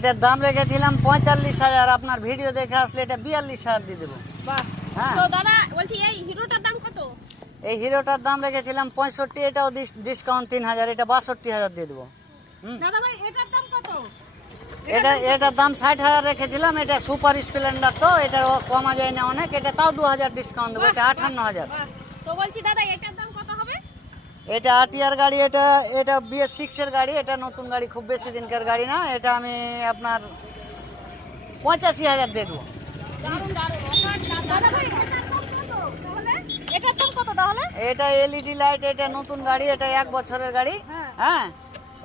এটার দাম রেখেছিলাম 45,000, আপনার ভিডিও দেখে আসলে এটা 42,000 দিয়ে দেবো। বাহ। হ্যাঁ। তো দাদা বলছি এই হিরোটার দাম কত? এই হিরোটার দাম রেখেছিলাম 65, এটাও ডিসকাউন্ট 3,000, এটা 62,000 দিয়ে দেবো। দাদা ভাই এটার দাম কত? এটার দাম 60,000 রেখেছিলাম, এটা সুপার স্প্লেন্ডার, তো এটা কমা যায় না অনেক, এটা তাও 2,000 ডিসকাউন্ট দেবো, এটা 58,000। বাহ। তো বলছি দাদা এটার দাম কত হবে? এটা আটিয়ার গাড়ি, এটা BS6 এর গাড়ি, এটা নতুন গাড়ি, খুব বেশি দিনকার গাড়ি না, এটা আমি আপনার 85,000 দিয়ে দেবো। দারুন দারুন অফার। দাদা ভাই এটার দাম কত তাহলে? এটার দাম কত তাহলে? এটা LED লাইট, এটা নতুন গাড়ি, এটা 1 বছরের গাড়ি। হ্যাঁ। হ্যাঁ,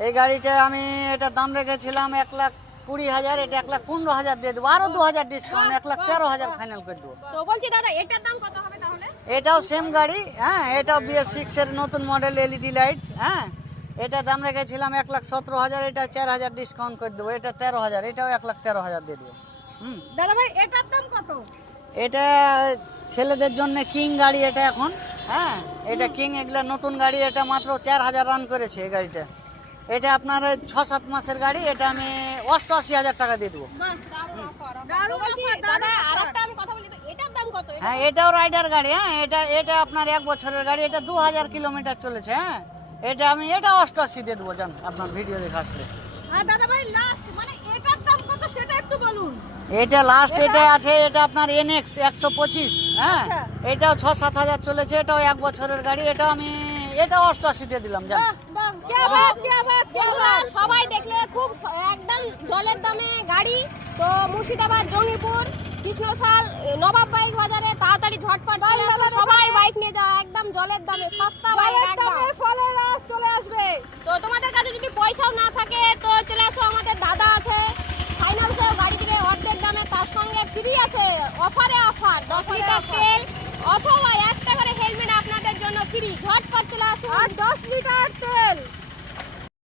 এই গাড়িটা আমি এটার দাম রেখেছিলাম 1,20,000, এটা 1,15,000 দিয়ে দেবো, আরো 2,000 ডিসকাউন্ট, 1,13,000 ফাইনাল করে দেবো। তো বলছি দাদা এটার দাম কত হবে তাহলে? এটাও সেম গাড়ি, হ্যাঁ, এটাও BS6 এর নতুন মডেল LED লাইট। হ্যাঁ, এটার দাম রেখেছিলাম 1,17,000, এটা 4,000 ডিসকাউন্ট করে দেবো, এটা 13,000, এটাও 1,13,000 দিয়ে দেবো। দাদা ভাই এটার দাম কত? এটা ছেলেদের জন্য কিং গাড়ি, এটা এখন, হ্যাঁ, এটা কিং, এগুলা নতুন গাড়ি, এটা মাত্র 4,000 রান করেছে এই গাড়িটা। এটা আপনার 6-7 মাসের গাড়ি, এটা আমি 88,000 টাকা দিয়ে দেবো। বাহ দারুন অফার। দারুন অফার। দাদা আরেকটা আমি কথা বলি, তো এটার দাম কত? হ্যাঁ, এটাও রাইডার গাড়ি। হ্যাঁ, এটা আপনার 1 বছরের গাড়ি, এটা 2,000 কিলোমিটার চলেছে। হ্যাঁ, এটা 88 দিয়ে দেবো, জান, আপনার ভিডিও দেখে আসলে। আর দাদা ভাই লাস্ট মানে এটার দাম কত সেটা একটু বলুন। এটা লাস্ট, এটা আছে, এটা আপনার NX 125। হ্যাঁ, আচ্ছা। এটাও 6-7 হাজার চলেছে, এটাও 1 বছরের গাড়ি, এটাও 88 দিয়ে দিলাম, জান। বাহ কি বাত কি বাত। বন্ধুরা সবাই দেখলে খুব একদম জলের দামে গাড়ি। তো মুর্শিদাবাদ, জঙ্গিপুর, কৃষ্ণশাল, নবাব বাইক বাজারে তাড়াতাড়ি ঝটপট চলে আসবে, সবাই বাইক নিয়ে যাও, একদম জলের দামে সস্তা বাইক, একদম ফলের রাস চলে আসবে। তো তোমাদের কাছে যদি পয়সাও না থাকে তো চলে আসো, আমাদের দাদা আছে, ফাইন্যান্সেও গাড়ি দিবে অর্ধেক দামে, তার সঙ্গে ফ্রি আছে, অফারে অফার 10 লিটার তেল অথবা 1 করে হেলমেট আপনাদের জন্য ফ্রি। ঝটপট চলে আসুন। আর 10 লিটার